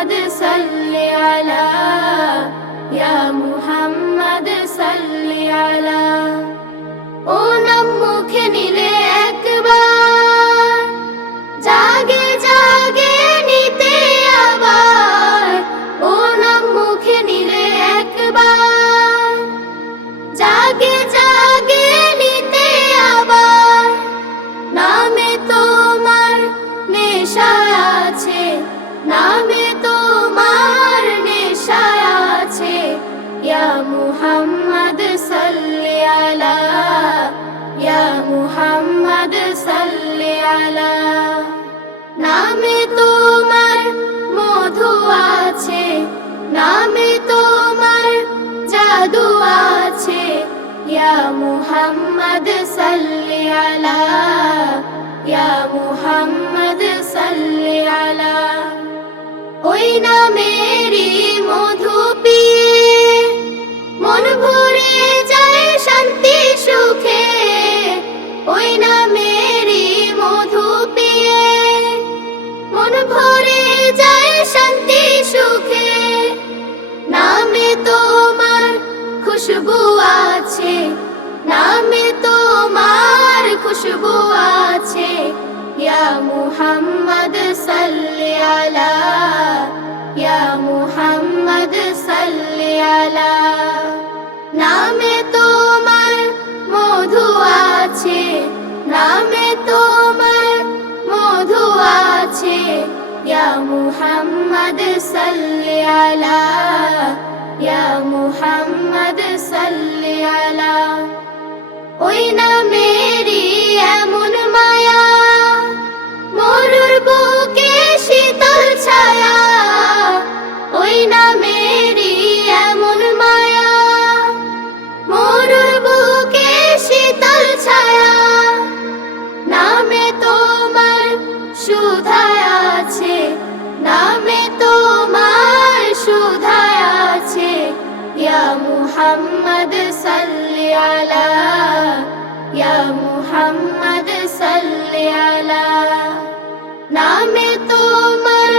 মুহাম্মদ সাল্লি মুহাম্মদ সাল্লি আলা ইয়া মুহাম্মদ সাল্লি আলা ওই নামেরই মধু পিয়ে মন ভরে যায় শান্তি সুখে। ওই নামেরই মধু পিয়ে মন ভরে যায় শান্তি সুখে। নামে তোমার খুশবু আছে নামে তোমার খুশবু আছে। ইয়া মুহাম্মদ সাল্লি আলা মুহাম্মদ সাল্লি নামে তোমার মধু আছে, নামে তোমার মধু আছে। ইয়া মুহাম্মদ সাল্লি يا محمد صل على يا محمد صل على নামে তোমার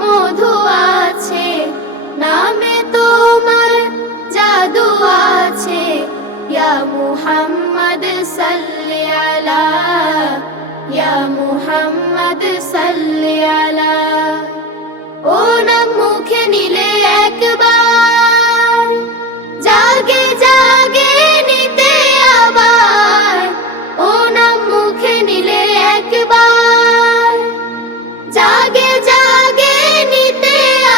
মধু আছে, নামে তোমার জাদু আছে। ইয়া মুহাম্মদ সাল্লি আলা, ইয়া মুহাম্মদ সাল্লি আলা। ও নাম মুখে নিলে জাগে মুখে নিলে একবার। জাগে জাগে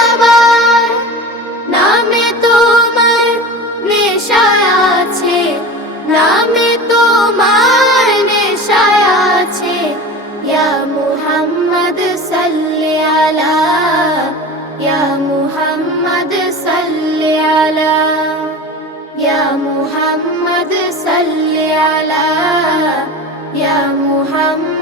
আবার। নামে তোমার নেশা আছে নামে محمد صل على يا محمد